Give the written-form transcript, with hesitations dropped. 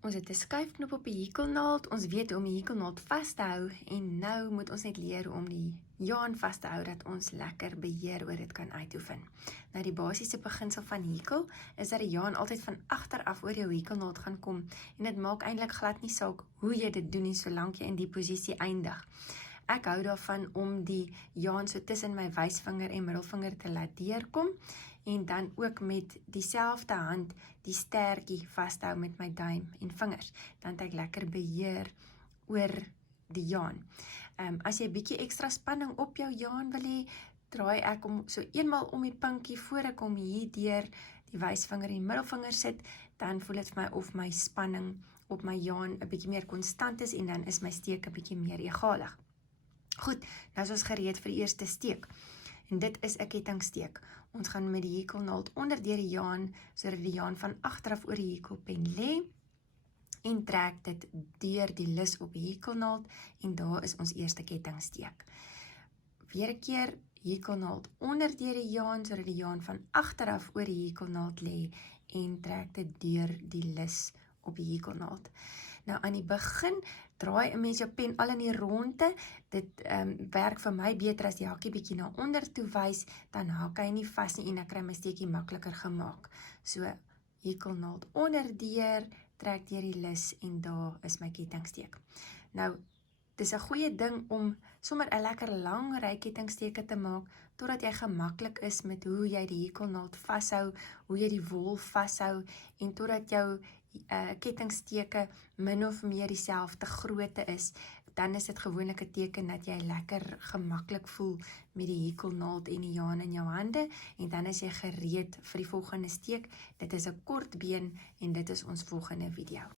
Ons het 'n skuifknop op die hekelnaald, ons weet hoe om die hekelnaald vas te hou en nou moet ons net leer hoe om die jaan vas te hou dat ons lekker beheer oor dit kan uitoefen. Nou die basiese beginsel van hekel is dat die jaan altyd van agter af oor jou hekelnaald gaan kom en dit maak eintlik glad nie saak hoe jy dit doen nie solank jy in die posisie eindig. Ek hou daarvan om die jaan so tussen my wysvinger en middelvinger te laat deurkom en dan ook met dieselfde hand die stertjie vashou met my duim en vingers. Dan het ek lekker beheer oor die jaan. As jy bietjie ekstra spanning op jou jaan wil hê, draai ek om so eenmal om die pinkie voor ek hom hier deur die wysvinger en middelvinger sit, dan voel dit vir my of my spanning op my jaan 'n bietjie meer konstant is en dan is my steek 'n bietjie meer egalig. Goed, nou is ons gereed vir die eerste steek. En dit is 'n kettingsteek. Ons gaan met die hekelnaald onder deur die jaan, sodat die jaan van agteraf oor die hekelpen lê en trek dit deur die lus op die hekelnaald en daar is ons eerste kettingsteek. Weer 'n keer hekelnaald onder deur die jaan, sodat die jaan van agteraf oor die hekelnaald lê en trek dit deur die lus op die hekelnaald. Nou aan die begin draai 'n mens jou pen al in die ronde. Dit werk vir my beter as die hakkie bietjie na onder toe wys, dan hak hy nie vas nie en ek kry my steekie makliker gemaak. So hekelnaald onderdeur, trek deur die lus en daar is my kettingsteek. Nou dis 'n goeie ding om sommer 'n lekker lang ry kettingsteke te maak totdat jy gemaklik is met hoe jy die hekelnaald vashou, hoe jy die wol vashou en totdat jou kettingsteke min of meer dieselfde grootte is, dan is dit gewoonlik 'n teken dat jy lekker gemaklik voel met die hekelnaald en die jaan in jou hande en dan is jy gereed vir die volgende steek. Dit is 'n kort been en dit is ons volgende video.